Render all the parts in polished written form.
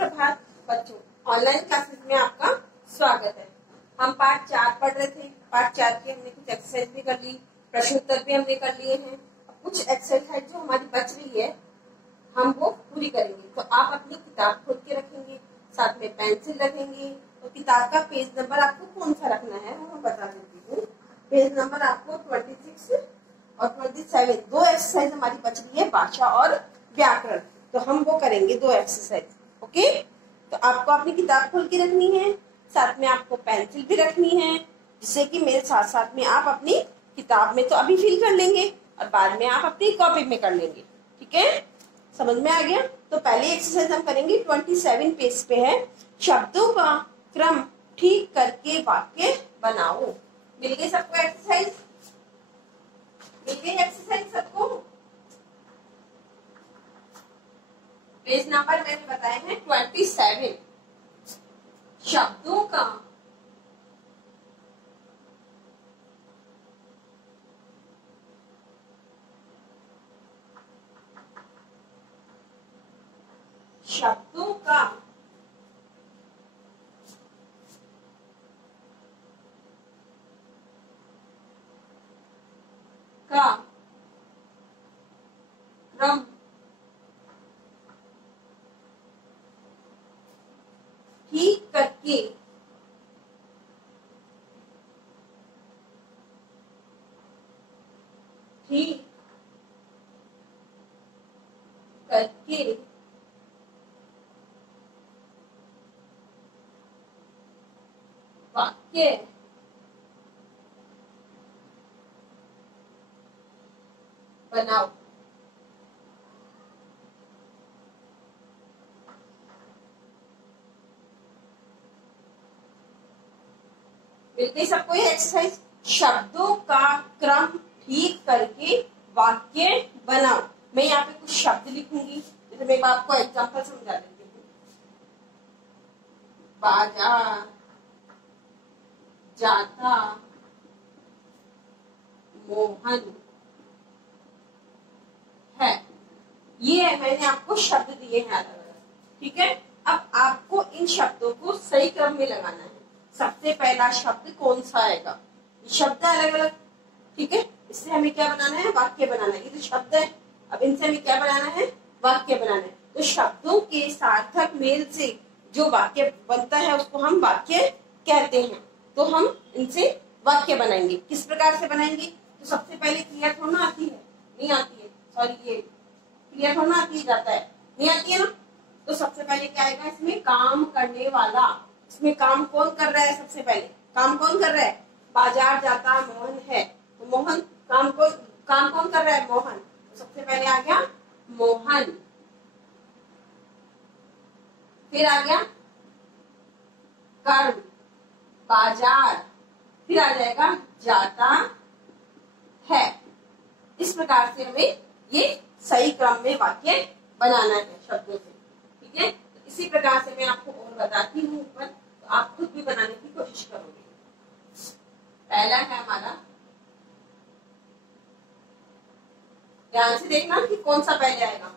सुप्रभात बच्चों, online classes में आपका स्वागत है। हम पार्ट 4 पढ़ रहे थे। पार्ट 4 की हमने कुछ एक्सरसाइज भी कर ली, प्रश्न उत्तर भी हमने कर लिए हैं। कुछ एक्सरसाइज जो हमारी बच रही है हम वो पूरी करेंगे। तो आप अपनी किताब खोल के रखेंगे, साथ में पेंसिल रखेंगे। तो किताब का पेज नंबर आपको कौन सा रखना है वो मैं बता देती हूँ। पेज नंबर आपको 26 और 27 दो एक्सरसाइज हमारी बच रही है, भाषा और व्याकरण। तो हम वो करेंगे दो एक्सरसाइज। ओके, तो आपको अपनी किताब खोल के रखनी है, साथ में आपको पेंसिल भी रखनी है, जिससे कि मेरे साथ साथ में आप अपनी किताब में तो अभी फिल कर लेंगे और बाद में आप अपनी कॉपी में कर लेंगे। ठीक है, समझ में आ गया। तो पहली एक्सरसाइज हम करेंगे 27 पेज पे है, शब्दों का क्रम ठीक करके वाक्य बनाओ। मिल गई सबको एक्सरसाइज? मिल गई एक्सरसाइज सबको? पेज नंबर मैंने बताए हैं 27। शब्दों का शब्दों का क्रम ठीक करके वाक्य बनाओ। मिल गई सबको ये एक्सरसाइज? शब्दों का क्रम ठीक करके वाक्य बनाओ। मैं यहाँ पे कुछ शब्द लिखूंगी, जैसे मैं आपको एग्जांपल समझा देती हूँ। बाजार जाता मोहन है। ये मैंने आपको शब्द दिए हैं अलग अलग। ठीक है, अब आपको इन शब्दों को सही क्रम में लगाना है। सबसे पहला शब्द कौन सा आएगा? शब्द अलग अलग। ठीक है, इससे हमें क्या बनाना है? वाक्य बनाना है। ये तो शब्द है, अब इनसे हमें क्या बनाना है? वाक्य बनाना है। तो शब्दों के सार्थक मेल से जो वाक्य बनता है उसको हम वाक्य कहते हैं। तो हम इनसे वाक्य बनाएंगे। किस प्रकार से बनाएंगे? तो सबसे पहले क्रिया थोड़ा आती है, नहीं आती है, सॉरी, ये क्रिया थोड़ा आती जाता है, नहीं आती है ना। तो सबसे पहले क्या आएगा इसमें? काम करने वाला। इसमें काम कौन कर रहा है? सबसे पहले काम कौन कर रहा है? बाजार जाता मोहन है। तो मोहन काम कौन कर रहा है? मोहन। तो सबसे पहले आ गया मोहन, फिर आ गया कर्म बाजार, फिर आ जाएगा जाता है। इस प्रकार से हमें ये सही क्रम में वाक्य बनाना है शब्दों से। ठीक है, तो इसी प्रकार से मैं आपको और बताती हूँ ऊपर, तो आप खुद भी बनाने की कोशिश करोगे। पहला है हमारा, ध्यान से देखना कि कौन सा पहले आएगा।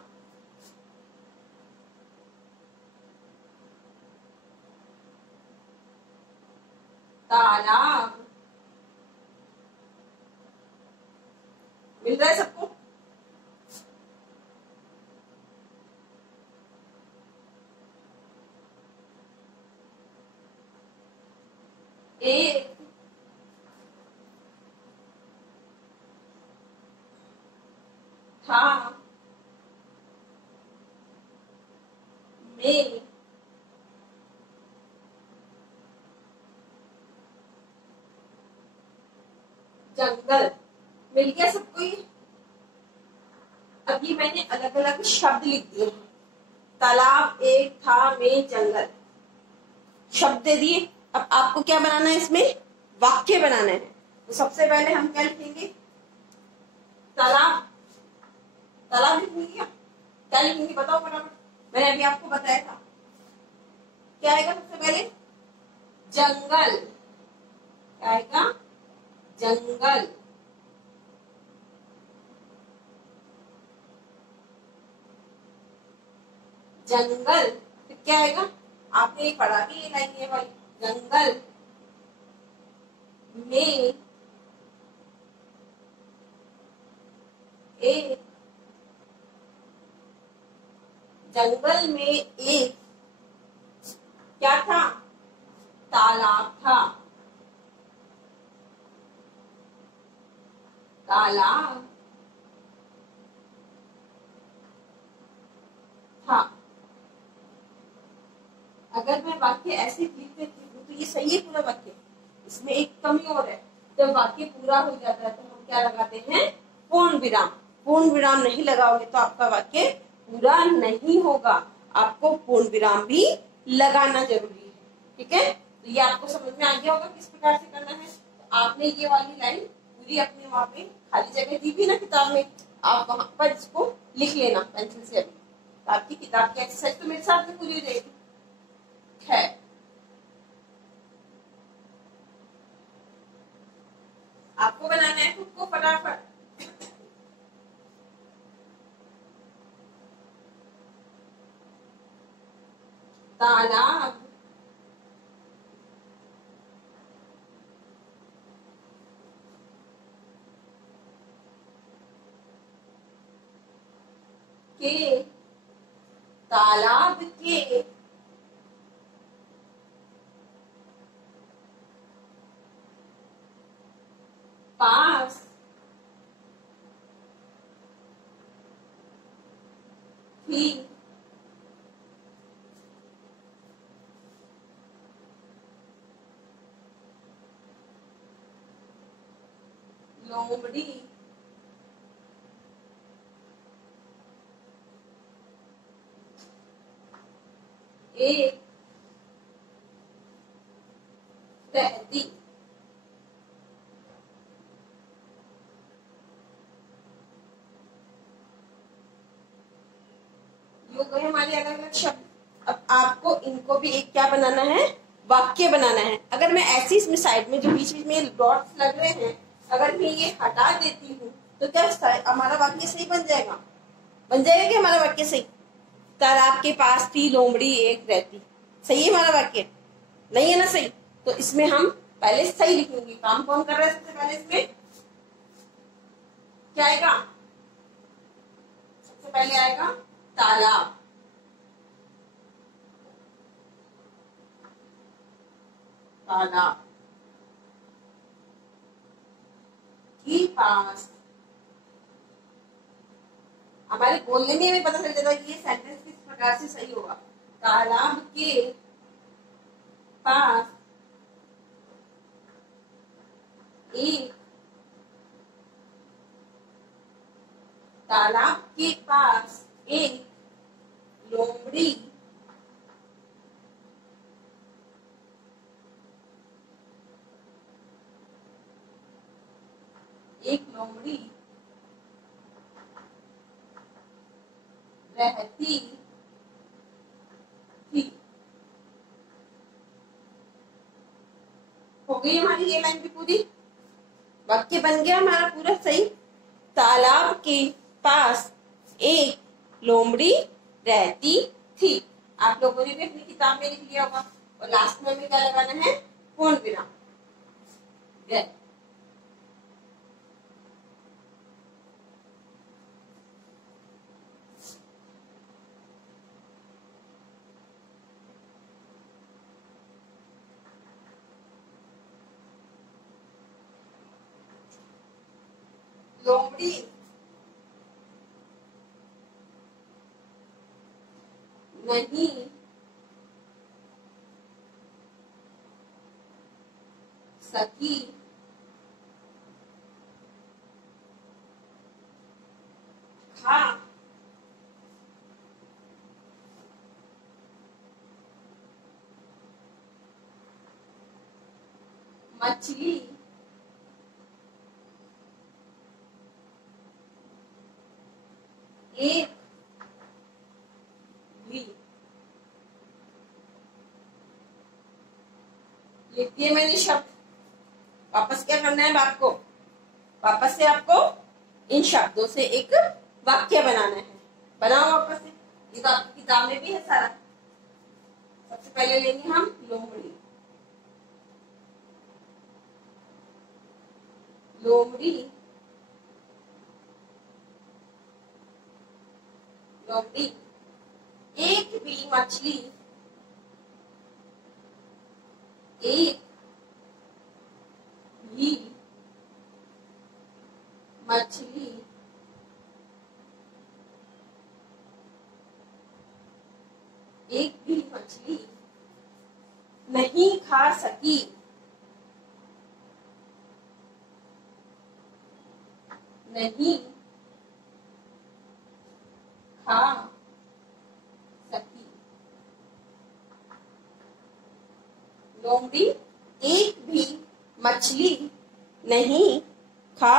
तालाब। मिल रहा है सबको? एक था में जंगल। मिल गया सबको ये? अभी मैंने अलग अलग शब्द लिख दिए हैं। तालाब, एक था, में जंगल, शब्द दे दिए। अब आपको क्या बनाना है? इसमें वाक्य बनाना है। तो सबसे पहले हम क्या लिखेंगे? तालाब। तालाब लिखेंगे क्या लिखेंगे बताओ फटाफट। मैंने अभी आपको बताया था क्या आएगा सबसे पहले? जंगल। क्या आएगा? जंगल। जंगल। फिर क्या आएगा? आपने ये पढ़ा कि ये लाइन ये वाली, जंगल में एक, जंगल में एक क्या था? तालाब था। तालाब था। अगर मैं वाक्य ऐसे लिख देती हूँ तो ये सही है पूरा वाक्य, इसमें एक कमी और है। जब वाक्य पूरा हो जाता है तो हम क्या लगाते हैं? पूर्ण विराम। पूर्ण विराम नहीं लगाओगे तो आपका वाक्य पूरा नहीं होगा, आपको पूर्ण विराम भी लगाना जरूरी है। ठीक है, तो ये आपको समझ में आ गया होगा किस प्रकार से करना है। तो आपने ये वाली लाइन पूरी अपने वहां पे खाली जगह दी थी ना किताब में, आप वहां पर इसको लिख लेना पेंसिल से। अभी तो आपकी किताब की एक्सरसाइज तो मेरे साथ में पूरी हो जाएगी है। आपको बनाना है खुद को फटाफट। तालाब के, तालाब के पास थी लोमड़ी। एक रहती। ये गए हमारे अलग अलग शब्द। अब आपको इनको भी एक क्या बनाना है? वाक्य बनाना है। अगर मैं ऐसी इसमें साइड में जो बीच बीच में डॉट्स लग रहे हैं, अगर मैं ये हटा देती हूँ तो क्या हमारा वाक्य सही बन जाएगा? बन जाएगा क्या हमारा वाक्य सही? तालाब के पास थी लोमड़ी एक रहती, सही है हमारा वाक्य? नहीं है ना सही? तो इसमें हम पहले सही लिखेंगे। काम कौन कर रहा है? सबसे पहले इसमें क्या आएगा? सबसे पहले आएगा तालाब। तालाब के पास, हमारे बोलने में हमें पता चल जाता है कि ये सेंटेंस किस प्रकार से सही होगा। तालाब के पास एक, तालाब के पास एक लोमड़ी रहती थी। हो गई हमारी ये लाइन भी पूरी, वाक्य बन गया हमारा पूरा सही। तालाब के पास एक लोमड़ी रहती थी। आप लोगों ने भी अपनी किताब में लिख लिया होगा। और लास्ट में हमें क्या लगाना है? पूर्ण विराम। लोमड़ी नहीं सकी खा मछली एक भी। लिख दिए मैंने शब्द। वापस क्या करना है आपको? वापस से आपको इन शब्दों से एक वाक्य बनाना है। बनाओ वापस से, ये तो आपकी किताब में भी है सारा। सबसे पहले लेंगे हम लोमड़ी। लोमड़ी, लोमड़ी। एक भी मछली, एक भी मछली एक भी मछली नहीं खा सकी। नहीं खा सकी। लोमड़ी एक भी मछली नहीं खा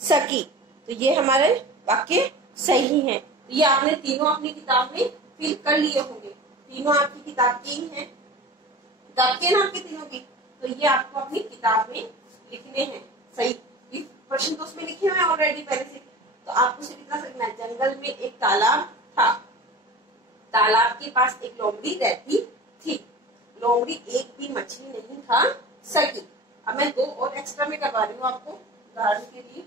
सकी। तो ये हमारे वाक्य सही हैं। तो ये आपने तीनों अपनी किताब में फिल कर लिए होंगे। तीनों आपकी किताब की ही हैं, किताब के ना आपकी तीनों की। तो ये आपको अपनी किताब में लिखने हैं। सही प्रश्न तो उसमें लिखे हुए हैं ऑलरेडी पहले से। तो आपको सिर्फ इतना सीखना है, जंगल में एक तालाब था, तालाब के पास एक लोमड़ी रहती थी, लोमड़ी एक भी मछली नहीं खा सकी। अब मैं दो और एक्स्ट्रा में करवा रही हूँ आपको उदाहरण के लिए।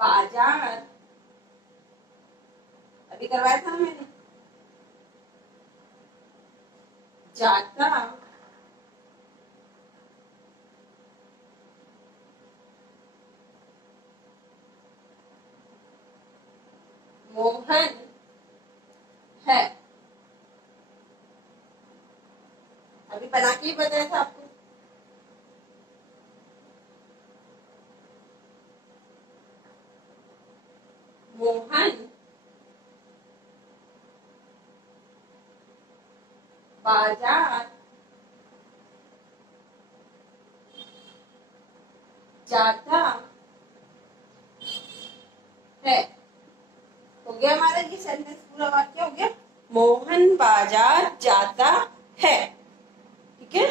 बाजार, अभी करवाया था मैंने। जाता मोहन है। अभी बना के ही बताया था आपको। मोहन बाजार जाता है। हो गया हमारा ये सेंटेंस, पूरा वाक्य हो गया। मोहन बाजार जाता है। ठीक है।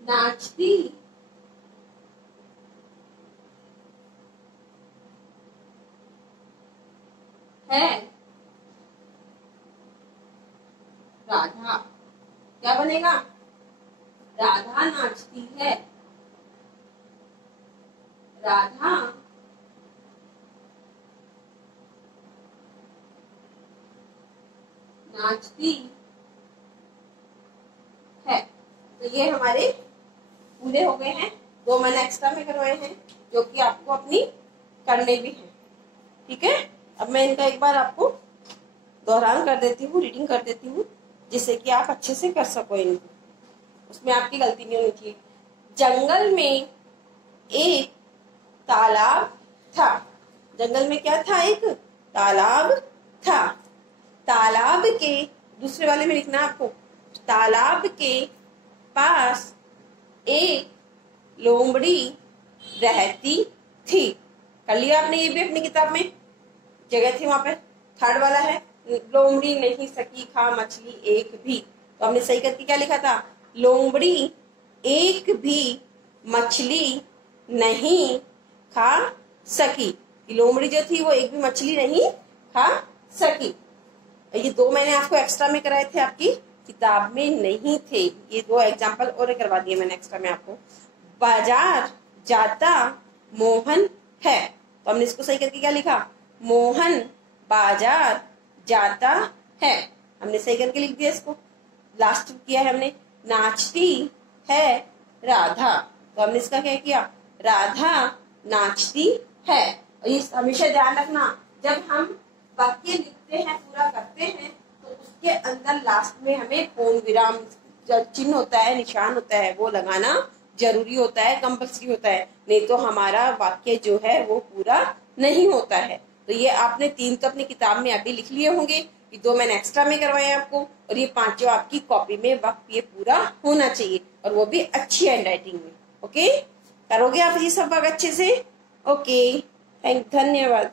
नाचती है राधा। क्या बनेगा? राधा नाचती है। राधा नाचती है। तो ये हमारे पूरे हो गए हैं। दो मैंने एक्स्ट्रा में करवाए हैं जो कि आपको अपनी करने भी हैं। ठीक है। अब मैं इनका एक बार आपको दोहरान कर देती हूँ, रीडिंग कर देती हूँ, जिससे कि आप अच्छे से कर सको इनको, उसमें आपकी गलती नहीं होनी चाहिए। जंगल में एक तालाब था। जंगल में क्या था? एक तालाब था। तालाब के दूसरे वाले में लिखना आपको, तालाब के पास एक लोमड़ी रहती थी। कर लिया आपने ये भी अपनी किताब में, जगह थी वहां पे। थर्ड वाला है, लोमड़ी नहीं सकी खा मछली एक भी। तो हमने सही करके क्या लिखा था? लोमड़ी एक भी मछली नहीं खा सकी। लोमड़ी जो थी वो एक भी मछली नहीं खा सकी। ये दो मैंने आपको एक्स्ट्रा में कराए थे, आपकी किताब में नहीं थे। ये दो एग्जाम्पल और करवा दिए मैंने एक्स्ट्रा में आपको। बाजार जाता मोहन है। तो हमने इसको सही करके क्या लिखा? मोहन बाजार जाता है। हमने सही करके लिख दिया इसको। लास्ट किया है हमने, नाचती है राधा। तो हमने इसका क्या किया? राधा नाचती है। और ये हमेशा ध्यान रखना, जब हम वाक्य लिखते हैं, पूरा करते हैं, तो उसके अंदर लास्ट में हमें पूर्ण विराम चिन्ह होता है, निशान होता है, वो लगाना जरूरी होता है, कंपल्सरी होता है। नहीं तो हमारा वाक्य जो है वो पूरा नहीं होता है। तो ये आपने 3 तो अपनी किताब में अभी लिख लिए होंगे, ये 2 मैंने एक्स्ट्रा में करवाए आपको, और ये 5 आपकी कॉपी में वक्त ये पूरा होना चाहिए, और वो भी अच्छी हैंड राइटिंग में। ओके, करोगे आप ये सब वर्क अच्छे से? ओके, धन्यवाद।